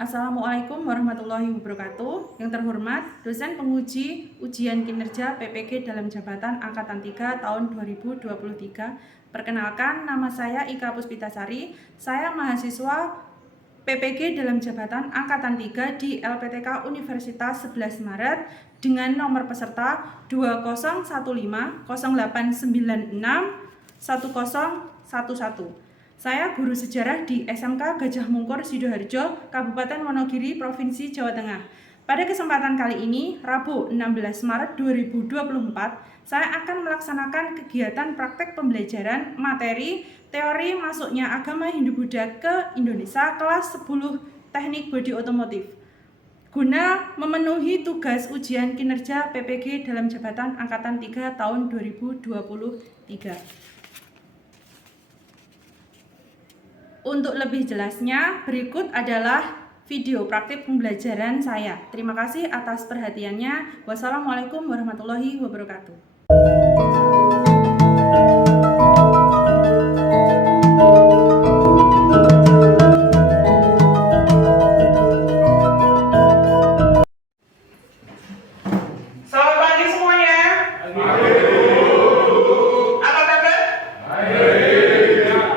Assalamualaikum warahmatullahi wabarakatuh. Yang terhormat, dosen penguji ujian kinerja PPG dalam jabatan Angkatan 3 tahun 2023. Perkenalkan, nama saya Ika Puspitasari. Saya mahasiswa PPG dalam jabatan Angkatan 3 di LPTK Universitas 11 Maret dengan nomor peserta 2008961011. Saya guru sejarah di SMK Gajah Mungkur Sidoarjo, Kabupaten Wonogiri, Provinsi Jawa Tengah. Pada kesempatan kali ini, Rabu 16 Maret 2024, saya akan melaksanakan kegiatan praktek pembelajaran materi teori masuknya agama Hindu-Buddha ke Indonesia kelas 10 Teknik Bodi Otomotif, guna memenuhi tugas ujian kinerja PPG dalam jabatan Angkatan 3 tahun 2023. Untuk lebih jelasnya, berikut adalah video praktik pembelajaran saya. Terima kasih atas perhatiannya. Wassalamualaikum warahmatullahi wabarakatuh. Selamat pagi semuanya. Apa kabar?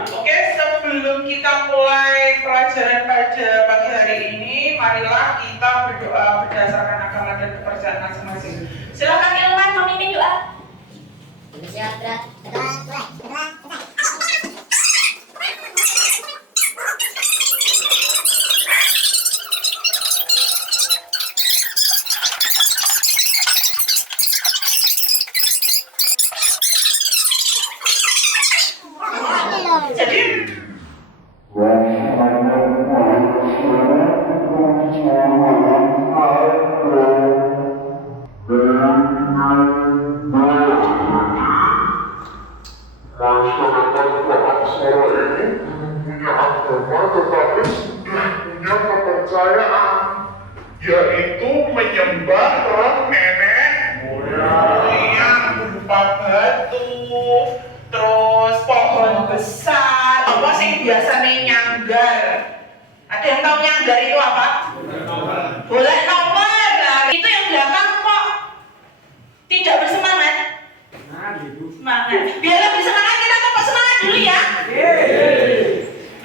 Oke, sebelum kita mulai pelajaran pada pagi hari ini, marilah kita berdoa berdasarkan agama dan kepercayaan masing-masing. Silakan Ilman memimpin doa. Jadi masyarakat Aksara ini punya agama tetapi sudah punya kepercayaan, yaitu menyembah roh nenek moyang berupa batu, terus pohon besar, apa sih biasanya nyanggar. Ada yang tahu nyanggar itu apa? Boleh nomor. Nah, itu yang belakang kok tidak bersemangat. Semangat. Biar lebih semangat kita tepuk semangat dulu ya.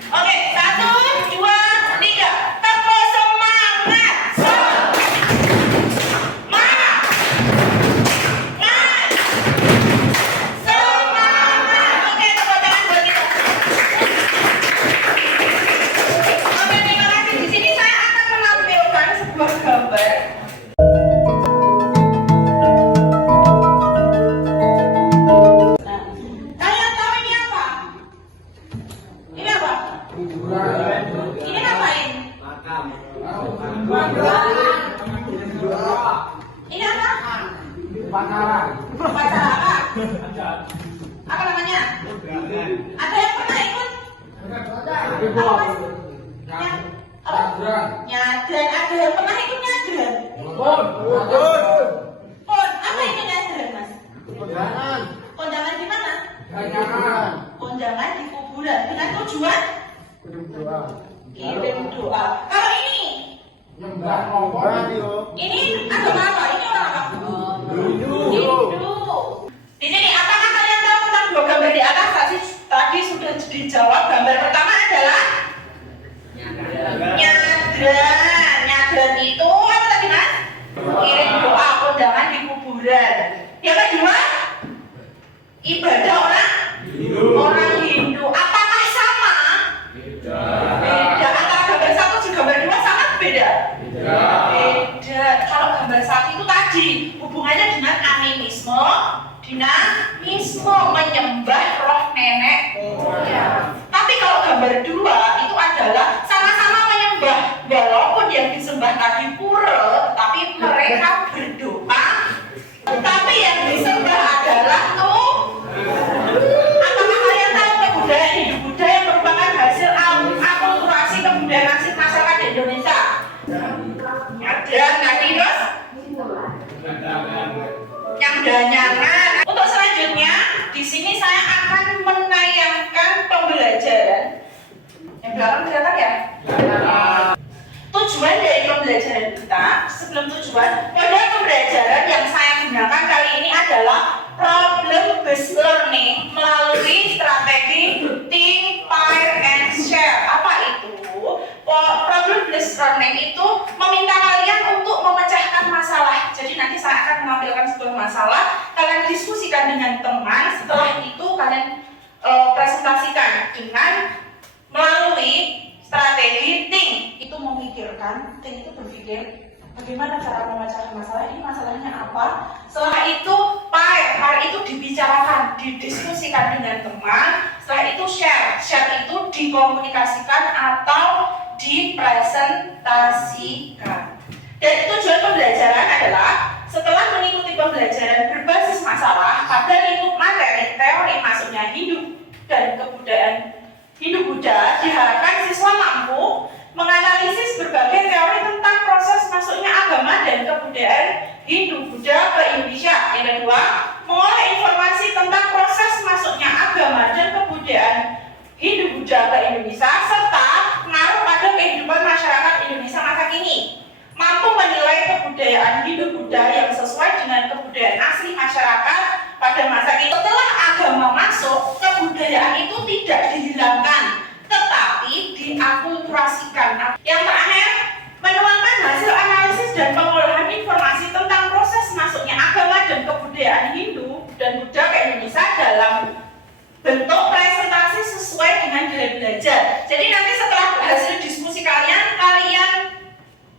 Oke, 1, 2, 3. Tepuk semangat. Semangat. Semangat. Oke, tepuk tangan buat kita. Oke, terima kasih. Di sini saya akan menampilkan sebuah gambar. Kalian tahu ini apa? Ini apa? Ini ngapain? Ini apa? Upacara apa? Apa namanya? Ada yang pernah ikut? Apa? Nyadran. Ada yang pernah ikut nyadran? Pon. Apa ini nyadran, Mas? Kondangan di mana? Kondangan di kuburan dengan tujuan kirim doa. Kalau ini agama apa? Ini orang apa? Hindu. Di sini apakah kalian tahu tentang dua gambar di atas? Tadi sudah dijawab. Gambar pertama adalah nyadran. Nyadran itu apa tadi, Mas? Kirim doa, kondangan di kuburan. Yang kedua, ibadah orang Hindu. Apakah sama? Beda. Antara gambar 1 dan gambar 2 sama atau beda? Beda. Kalau gambar 1 itu tadi hubungannya dengan animisme, dinamisme, menyembah roh nenek moyang. Tapi kalau gambar 2 itu adalah sama-sama menyembah, walaupun yang disembah tadi pura, tapi mereka berdoa. Tapi yang disembah adalah tuh. Apakah kalian tahu kebudayaan Hindu-Buddha yang merupakan hasil akulturasi kebudayaan asli masyarakat di Indonesia? Ada tadi terus yang danyangan. Untuk selanjutnya, di sini saya akan menayangkan pembelajaran. Yang belakang kelihatan ya? tujuan dari pembelajaran kita, sebelum tujuan, model pembelajaran yang saya gunakan kali ini adalah problem based learning melalui strategi think, pair, and share. Apa itu? Problem based learning itu meminta kalian untuk memecahkan masalah. Jadi nanti saya akan menampilkan sebuah masalah, kalian diskusikan dengan teman, setelah itu kalian presentasikan dengan melalui strategi think. Itu memikirkan, think itu berpikir bagaimana cara memecahkan masalah ini, masalahnya apa. Setelah itu pair itu dibicarakan, didiskusikan dengan teman. Setelah itu share itu dikomunikasikan atau dipresentasikan. Dan tujuan pembelajaran adalah setelah mengikuti pembelajaran berbasis masalah pada lingkup materi teori masuknya Hindu dan kebudayaan Hindu-Buddha, diharapkan siswa mampu menganalisis berbagai teori tentang proses masuknya agama dan kebudayaan Hindu-Buddha ke Indonesia. Yang kedua, mengolah informasi tentang proses masuknya agama dan kebudayaan Hindu-Buddha ke Indonesia serta pengaruh pada kehidupan masyarakat Indonesia masa kini. Mampu menilai kebudayaan Hindu-Buddha yang sesuai dengan kebudayaan asli masyarakat pada masa kini. Setelah agama masuk, kebudayaan itu tidak dihilangkan, tetapi diakulturasikan. Yang terakhir, menuangkan hasil analisis dan pengolahan informasi tentang proses masuknya agama dan kebudayaan Hindu dan Buddha ke Indonesia dalam bentuk presentasi sesuai dengan gaya belajar. Jadi nanti setelah hasil diskusi kalian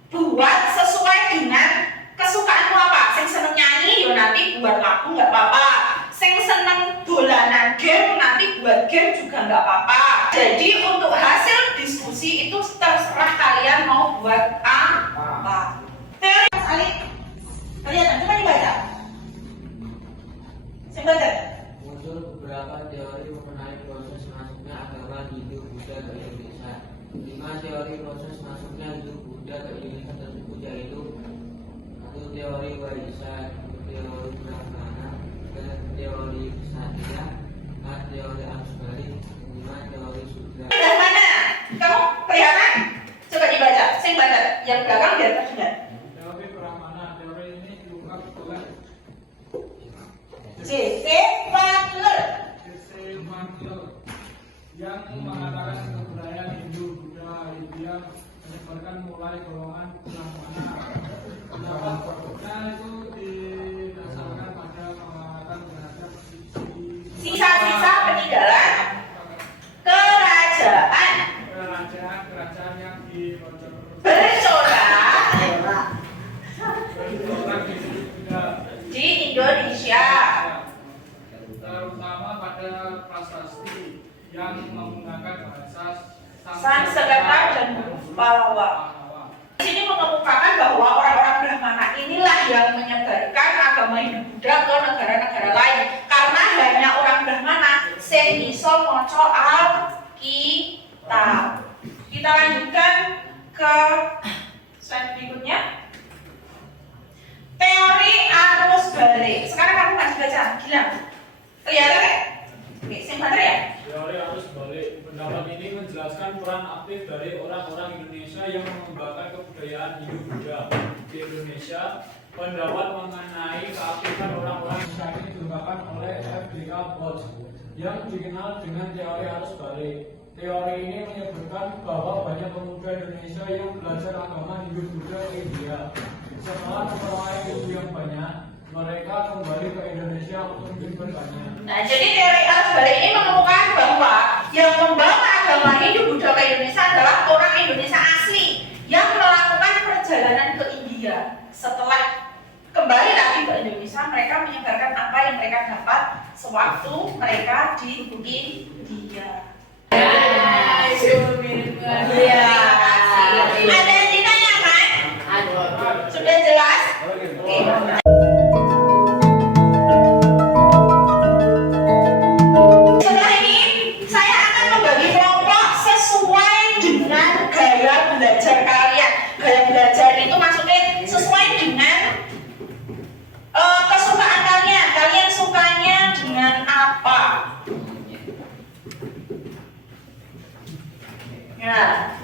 buat sesuai dengan kesukaanmu apa. Sing seneng nyanyi, yo nanti buat lagu nggak apa-apa. Sing seneng dolanan game, nanti buat game juga nggak apa-apa. Jadi untuk hasil diskusi itu terserah kalian mau buat apa. Teori Mas Ali, kelihatan, coba dibaca. Saya baca. Muncul beberapa teori mengenai proses masuknya agama Hindu-Buddha ke Indonesia. 5 teori proses masuknya Hindu-Buddha ke Indonesia tersebut yaitu 1 teori warisan, 2 teori Brahmana, 3 teori Satya, 4 teori arus balik, 5 teori Sudra. Yang mana? Kamu kelihatan? Coba dibaca. Saya baca. Yang belakang biar terdengar. Teori Brahmana, teori ini diungkap oleh C.C. Wagner C.C. Wagner yang mengatakan kebudayaan Hindu-Buddha India menyebarkan mulai golongan Brahmana. Pendapat pokoknya itu didasarkan pada pengamatan terhadap sisa-sisa peninggalan kerajaan kerajaan yang bercorak di Indonesia, terutama pada prasasti yang menggunakan bahasa Sanskerta dan Pallawa. Di sini mengemukakan bahwa orang-orang Brahmana inilah yang menyebarkan agama Hindu-Buddha ke negara-negara lain, karena hanya orang Brahmana sing iso maca Alkitab. Kita lanjutkan ke slide berikutnya. Teori arus balik. Sekarang kamu masih baca, gila. Kelihatan kan? Oke, sing bener ya? Teori arus balik. Pendapat ini menjelaskan peran aktif dari orang-orang Indonesia yang mengembangkan kebudayaan Hindu-Buddha di Indonesia. Pendapat mengenai keaktifan orang-orang Indonesia ini dikembangkan oleh F.D.K. Bosch yang dikenal dengan teori arus balik. Teori ini menyebutkan bahwa banyak pemuda Indonesia yang belajar agama Hindu-Buddha ke India. Setelah memperoleh ilmu yang banyak, mereka kembali ke Indonesia untuk hidup bertanya. Nah, jadi teori arus balik ini mengemukakan bahwa yang membawa agama Hindu-Buddha ke Indonesia adalah orang Indonesia asli yang melakukan perjalanan ke India. Setelah kembali lagi ke Indonesia, mereka menyebarkan apa yang mereka dapat sewaktu mereka di India. Ada yang ditanyakan? Sudah jelas? Oke. Setelah ini, saya akan membagi kelompok sesuai dengan gaya belajar kalian. Gaya belajar itu maksudnya sesuai dengan kesukaan kalian. Kalian sukanya dengan apa? Ya,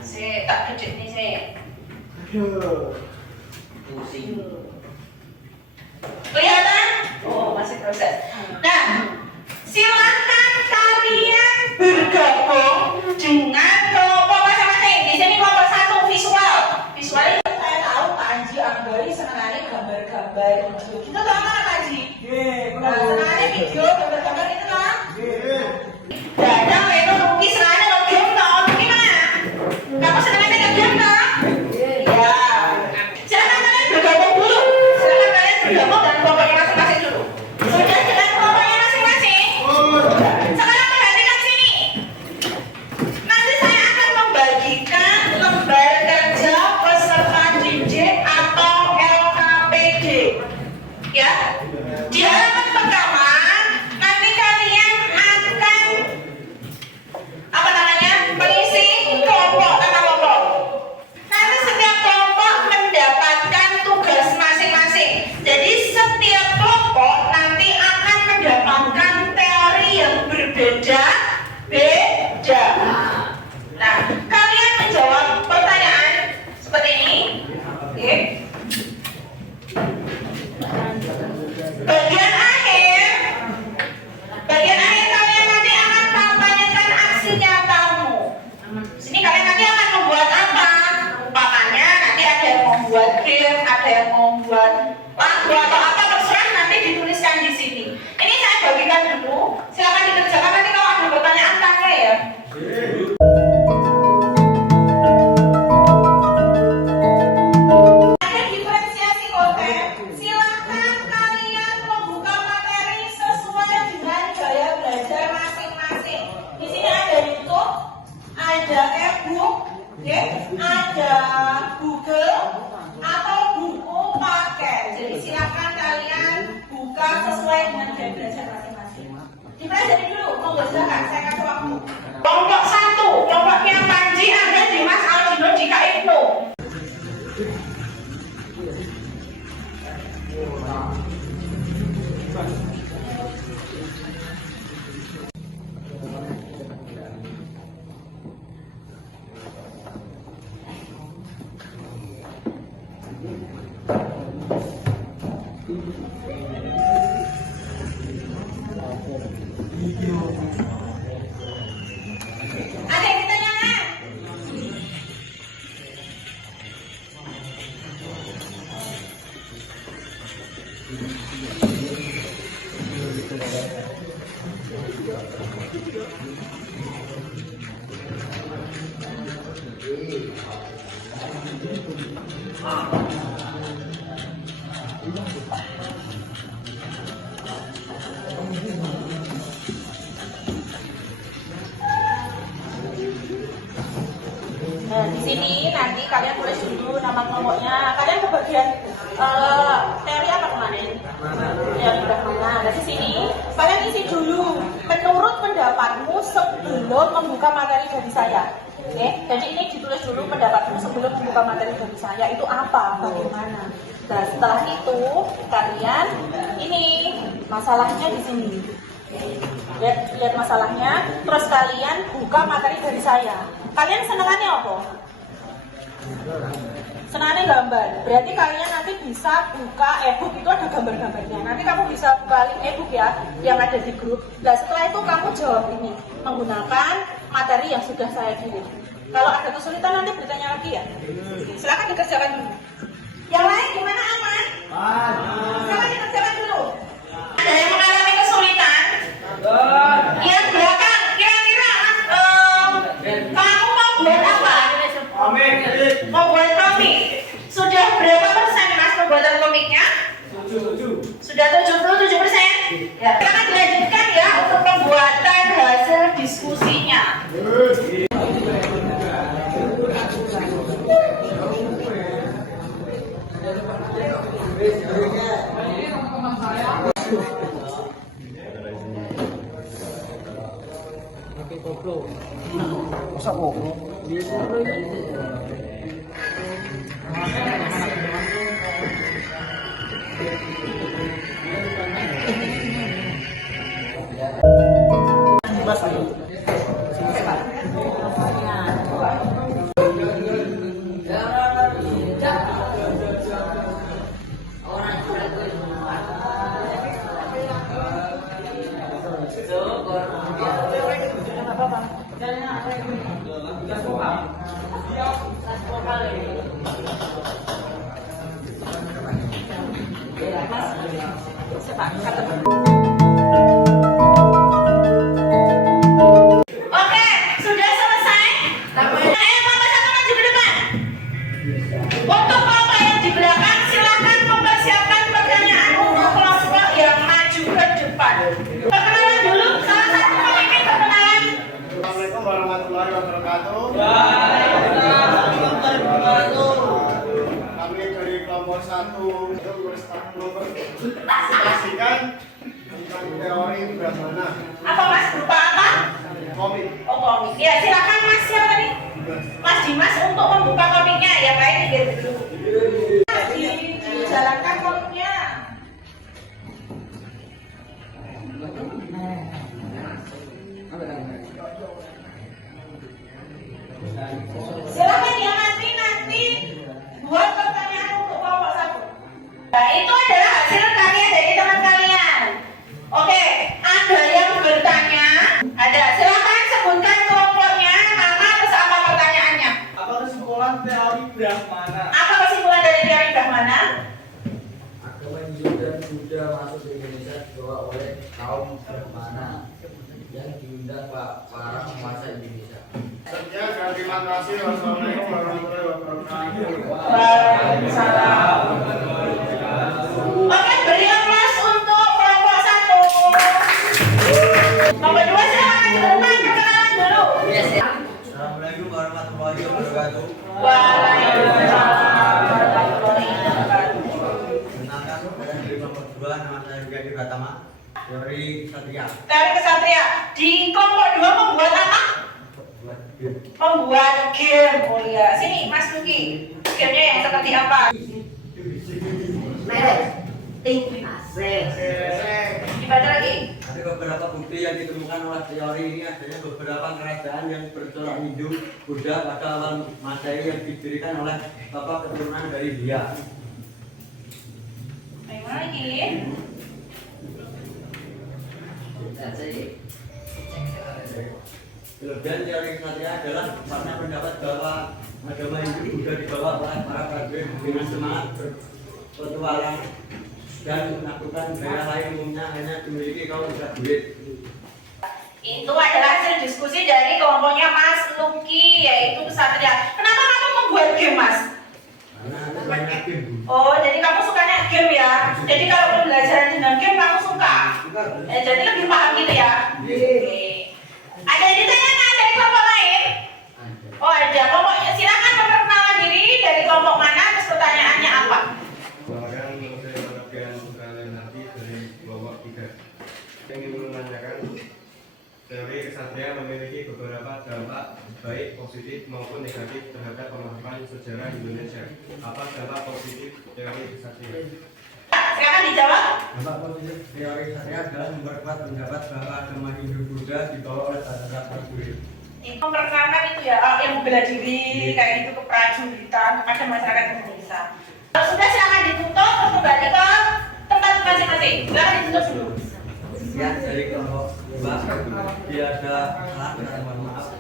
dan belajar masing-masing. Dipelajari dulu, monggo silakan, saya kasih waktu. Kelompok 1, kelompoknya Panji, Anda, Dimas, Aldino, Dika, Ibnu. Ada yang ditanyakan? Nah, di sini nanti kalian tulis dulu nama kelompoknya. Kalian ke bagian teori apa kemarin? Teori Brahmana. Nah, di sini kalian isi dulu menurut pendapatmu sebelum membuka materi dari saya. Oke, jadi ini ditulis dulu pendapatmu sebelum membuka materi dari saya itu apa, bagaimana. Nah, setelah itu kalian ini masalahnya di sini. Lihat masalahnya, terus kalian buka materi dari saya. Kalian senengannya apa? Senengannya gambar. Berarti kalian nanti bisa buka e-book, itu ada gambar-gambarnya. Nanti kamu bisa buka link e-book ya, yang ada di grup. Nah, setelah itu kamu jawab ini menggunakan materi yang sudah saya kirim. Kalau ada kesulitan nanti bertanya lagi ya. Silakan dikerjakan dulu. Yang lain gimana, aman? Silakan dikerjakan dulu. Ada yang mengalami kesulitan? Yang belakang, kira-kira kamu mau buat apa? Mau buat komik. Sudah berapa persen mas pembuatan komiknya? 7. Sudah 77%? Ya. Silakan dilanjutkan ya untuk pembuatan hasil diskusinya. Oke, sudah selesai. Bapak satu maju ke depan. Untuk kelompok yang di belakang, silakan mempersiapkan pertanyaan untuk kelompok yang maju ke depan. Perkenalan dulu, salah satu pemimpin perkenalan. Assalamualaikum warahmatullahi wabarakatuh. Kami dari kelompok 1 untuk mempresentasikan tentang teori Brahmana. Apa mas? Berupa apa? Komik. Oh, komik. Ya, silakan mas. Siapa nih? Mas Dimas untuk membuka komiknya. Yang lain dikit dulu. Dijalankan komiknya. Silakan ya nanti buat pertanyaan untuk kelompok 1. Nah, itu adalah hasil karya dari teman kalian. Oke, ada yang bertanya? Ada. Silakan sebutkan kelompoknya, nama terus apa pertanyaannya. Apa kesimpulan teori Brahmana? Apa kesimpulan dari teori Brahmana? Agama Hindu dan Buddha masuk ke Indonesia dibawa oleh kaum Brahmana yang diundang para penguasa Indonesia. Sekian dan terima kasih. Wassalamualaikum warahmatullahi wabarakatuh. Waalaikumsalam. Oke, beri aplaus untuk kelompok 1. Nomor 2 silakan ke depan perkenalan dulu. Assalamualaikum warahmatullahi wabarakatuh. Waalaikumsalam warahmatullahi wabarakatuh. Kenalkan saya dari kelompok 2, nama saya Yudi Pratama. Teori Satria. Teori kesatria. Di kelompok 2 membuat apa? Membuat game. Oh iya, sini Mas Luki. Gamenya yang seperti apa? Dibaca lagi. Ada beberapa bukti yang ditemukan oleh teori ini, adanya beberapa kerajaan yang bercorak Hindu Buddha pada awal Masehi yang didirikan oleh bapak keturunan dari dia. Bagaimana lagi? Kelebihan teori Satria adalah karena pendapat bahwa agama Hindu Buddha dibawa oleh para prajurit dengan semangat berpetualang dan menaklukkan daerah lain umumnya hanya dimiliki kaum prajurit. Itu adalah hasil diskusi dari kelompoknya Mas Luki, yaitu kesatria. Kenapa kamu membuat game, Mas? Karena ada banyak game. Oh, jadi kamu sukanya game ya? Jadi kalau pembelajaran dengan game kamu suka? Jadi lebih paham gitu ya? Oke. Ada yang ditanyakan dari kelompok lain? Oh ada. Kelompoknya silakan memperkenalkan diri dari kelompok mana, terus pertanyaannya apa? Bahkan saya mendapatkan kalian nanti dari kelompok 3. Saya ingin menanyakan teori kesatria memiliki beberapa dampak baik positif maupun negatif terhadap pemahaman sejarah Indonesia. Apa dampak positif teori kesatria? Silakan dijawab. Dampak positif teori Satria adalah memperkuat pendapat bahwa agama Hindu Buddha dibawa oleh para prajurit. Itu memperkenalkan itu ya, yang bela diri kayak gitu, keprajuritan kepada masyarakat Indonesia. Kalau sudah silakan ditutup, terus kembali ke tempat masing-masing. Silakan ditutup dulu. Ya, dari kelompok 2 dia ada salah, mohon maaf.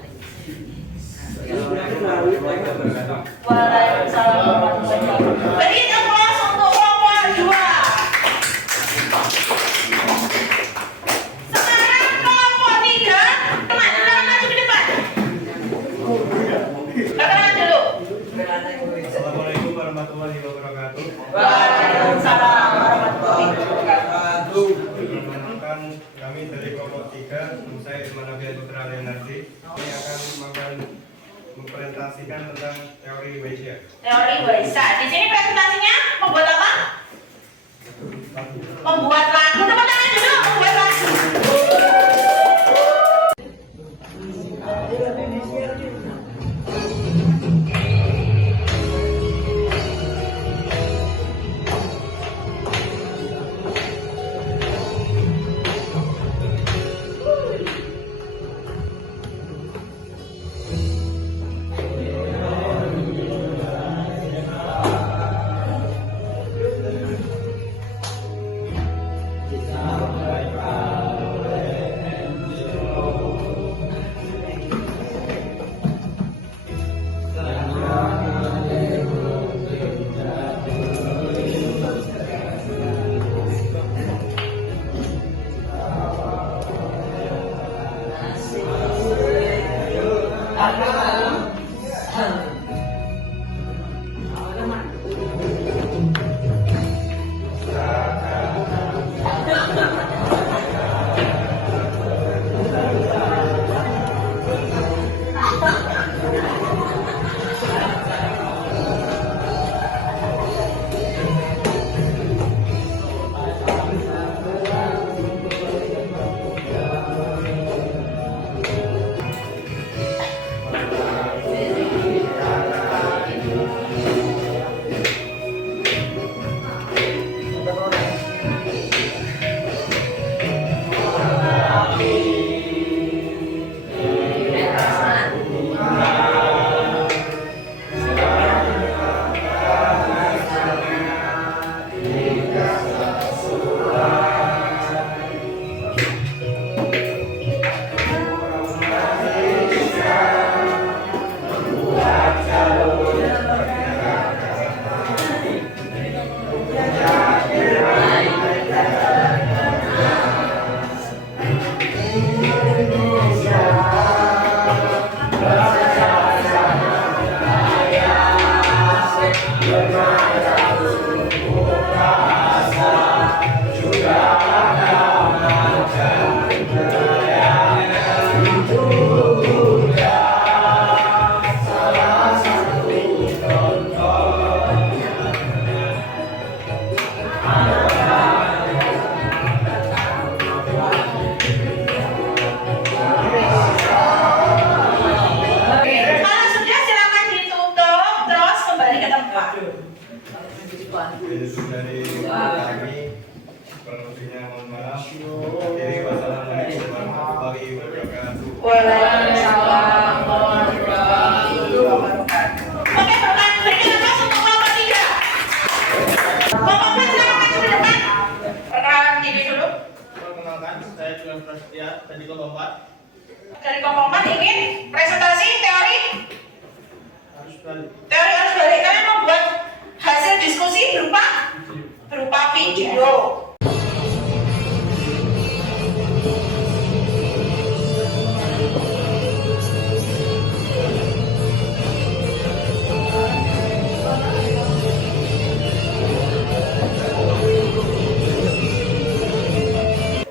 Assalamualaikum warahmatullahi wabarakatuh. Waalaikumsalam warahmatullahi wabarakatuh. Beri tepuk untuk kelompok 2. Sekarang kelompok 3, teman-teman maju ke depan. Perkenalan dulu. Assalamualaikum warahmatullahi wabarakatuh. Waalaikumsalam warahmatullahi wabarakatuh. Perkenalkan kami dari kelompok 3, saya Irman Abian Putra Leonardi. Kami akan mempresentasikan tentang teori Waisya. Teori Waisak. Di sini presentasinya membuat apa? Membuat lagu. Tepuk tangan dulu. Membuat lagu. Akhiri wassalamualaikum warahmatullahi wabarakatuh. Waalaikumsalam warahmatullahi wabarakatuh. Oke, teman, berikan aplaus untuk kelompok 3. Kelompok 4 silakan maju ke depan. Perkenalan diri dulu. Perkenalkan, saya Julian Prasetya dari kelompok 4. Dari kelompok 4 ingin presentasi teori. Harus balik. Teori harus balik. Kalian membuat hasil diskusi berupa video.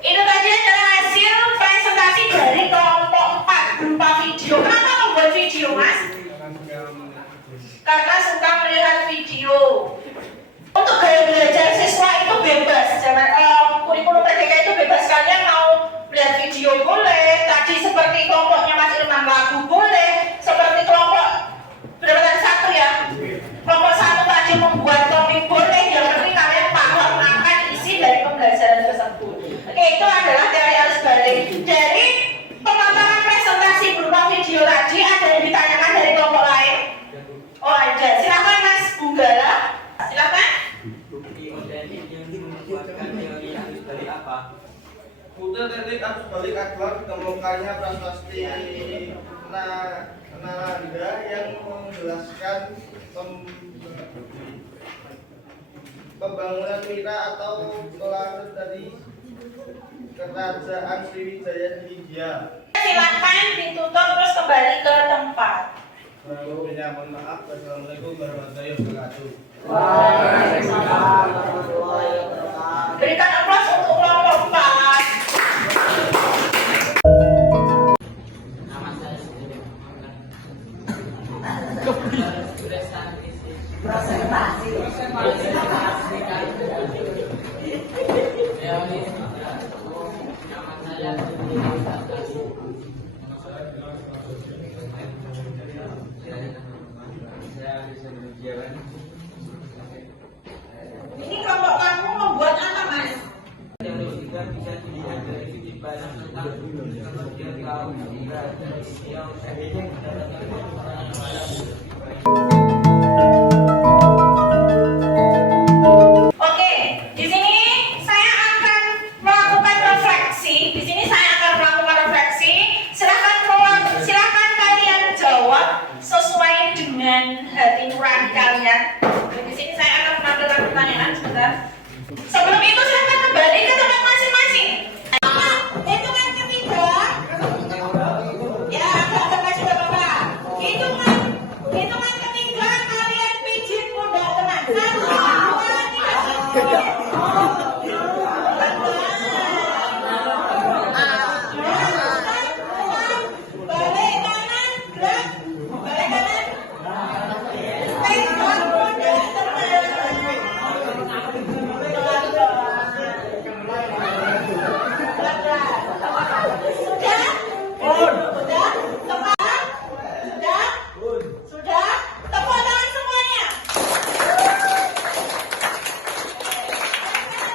Itu tadi adalah hasil presentasi dari kelompok 4 berupa video. Kenapa membuat video, Mas? Karena suka melihat video. Untuk gaya belajar siswa itu bebas. Kurikulum PDK itu bebas. Kalian mau melihat video boleh. Tadi seperti kelompoknya Mas Ilman lagu boleh. Seperti kelompok berapa tadi 1 ya? Kelompok 1 tadi membuat topik boleh. Yang penting kalian paham akan isi dari pembelajaran tersebut. Oke, itu adalah teori arus balik. Dari pemaparan presentasi berupa video tadi, ada yang ditanyakan dari kelompok lain? Oh ada, silakan Mas Bunggala, silakan. Bukti otentik yang menguatkan teori arus balik apa? Bukti otentik arus balik adalah ditemukannya prasasti Nalanda yang menjelaskan pembangunan Mira atau kelanjutan dari kerajaan Sriwijaya di India. Silakan ditutup terus kembali ke tempat. Sebelumnya mohon maaf. Wassalamualaikum warahmatullahi wabarakatuh. Waalaikumsalam warahmatullahi wabarakatuh. Berikan aplaus untuk kelompok 4. Nama saya sendiri. Ini kelompok kamu membuat apa, Mas? Teori juga bisa dilihat dari sudut pandang tentang pengertian kaum yang Oke, di sini saya akan melakukan refleksi. Silakan kalian jawab sesuai dengan hati nurani kalian. Di sini saya akan menampilkan pertanyaan sebentar. Sebelum itu silakan kembali ke tempat masing-masing. Hitungan ketiga. Ya, agak maju ke Bapak. Hitungan ketiga kalian pijit pundak teman. 1, 2, 3. Balik kanan, gerak. Balik kanan. Pegang pundak Sudah? Tepuk tangan semuanya.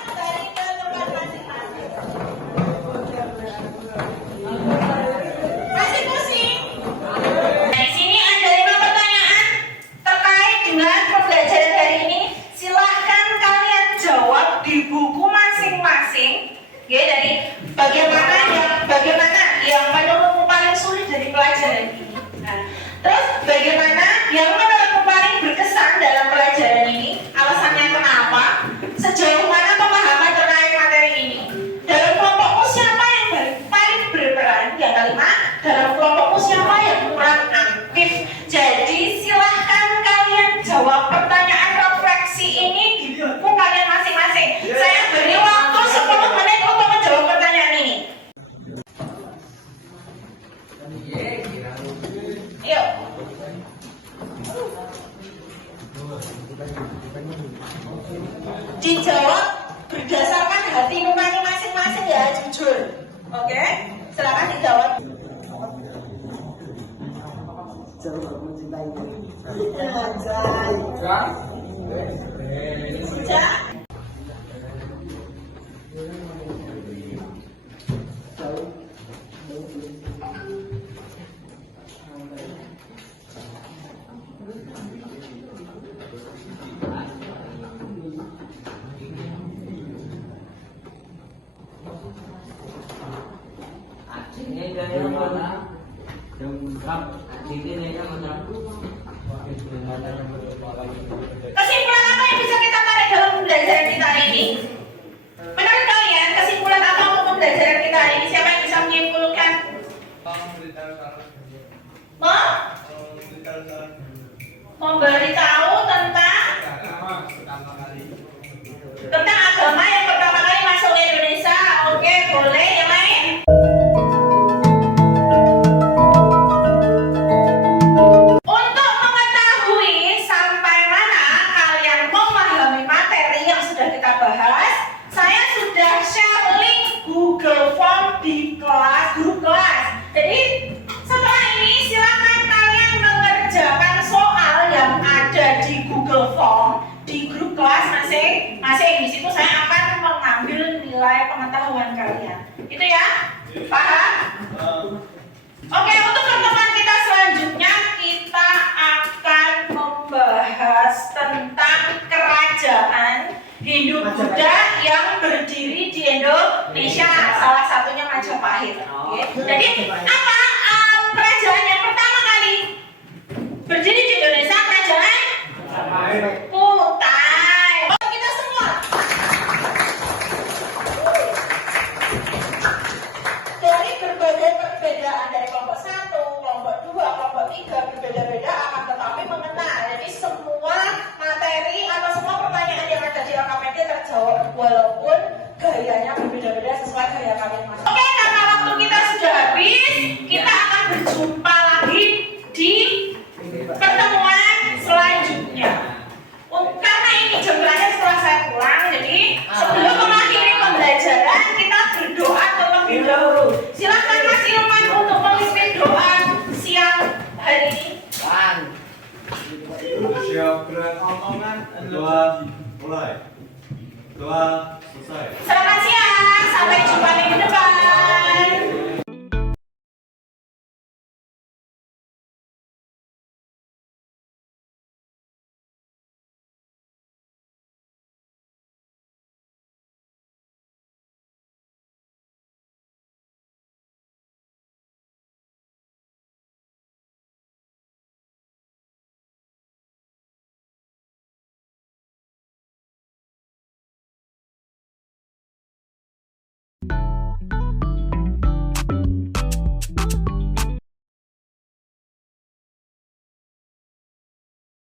Kembali ke tempat masing-masing. Masih pusing? Di sini ada 5 pertanyaan terkait dengan pembelajaran hari ini. Silahkan kalian jawab di buku masing-masing. Ya, dari bagaimana yang menurutmu paling sulit dari pelajaran ini. Nah, terus bagaimana yang menurutmu paling berkesan dalam pelajaran ini? Alasannya kenapa? Sejauh mana pemahaman terkait materi ini? Dalam kelompokmu siapa yang paling berperan? Yang kelima, dalam kelompokmu siapa yang kurang aktif? Jadi silahkan kalian jawab pertanyaan refleksi ini di buku kalian masing-masing. Saya beri waktu 10 menit untuk menjawab pertanyaan ini. Yuk. Dijawab berdasarkan hati nurani masing-masing ya, jujur. Oke? Silakan dijawab. Sudah? Ini dari yang mana? Yang sini nih kan macam. Kesimpulan apa yang bisa kita tarik dalam pembelajaran kita ini? Menurut kalian, kesimpulan apa untuk pembelajaran kita ini? Siapa yang bisa menyimpulkan? Memberitahu tentang agama yang pertama kali masuk ke Indonesia. Oke, boleh. Yang lain? Untuk mengetahui sampai mana kalian memahami materi yang sudah kita bahas, saya sudah share link Google Form di grup kelas. Jadi setelah ini silakan kalian mengerjakan soal yang ada di Google Form di grup kelas masing-masing. Di situ saya akan mengambil nilai pengetahuan kalian. Itu ya? Paham? Oke, untuk pertemuan kita selanjutnya kita akan membahas tentang kerajaan Hindu-Buddha yang berdiri di Indonesia, salah satunya Majapahit. Oke. Jadi apa kerajaan yang pertama kali berdiri di Indonesia? Kerajaan Kutai. Oh, kita semua. Dari berbagai perbedaan dari kelompok 1, kelompok 2, kelompok 3 berbeda-beda akan tetapi mengenal. Jadi semua materi atau semua pertanyaan yang ada di LKPD terjawab walaupun gayanya berbeda-beda sesuai gaya kalian masing. Oke, karena waktu kita sudah habis, kita akan berjumpa lagi di pertemuan selanjutnya. Karena ini jam terakhir setelah saya pulang, jadi sebelum mengakhiri pembelajaran kita berdoa terlebih dahulu. Silakan Mas Ilman untuk memimpin doa siang hari ini. Siap gerak omongan. Doa mulai. Doa selesai. Selamat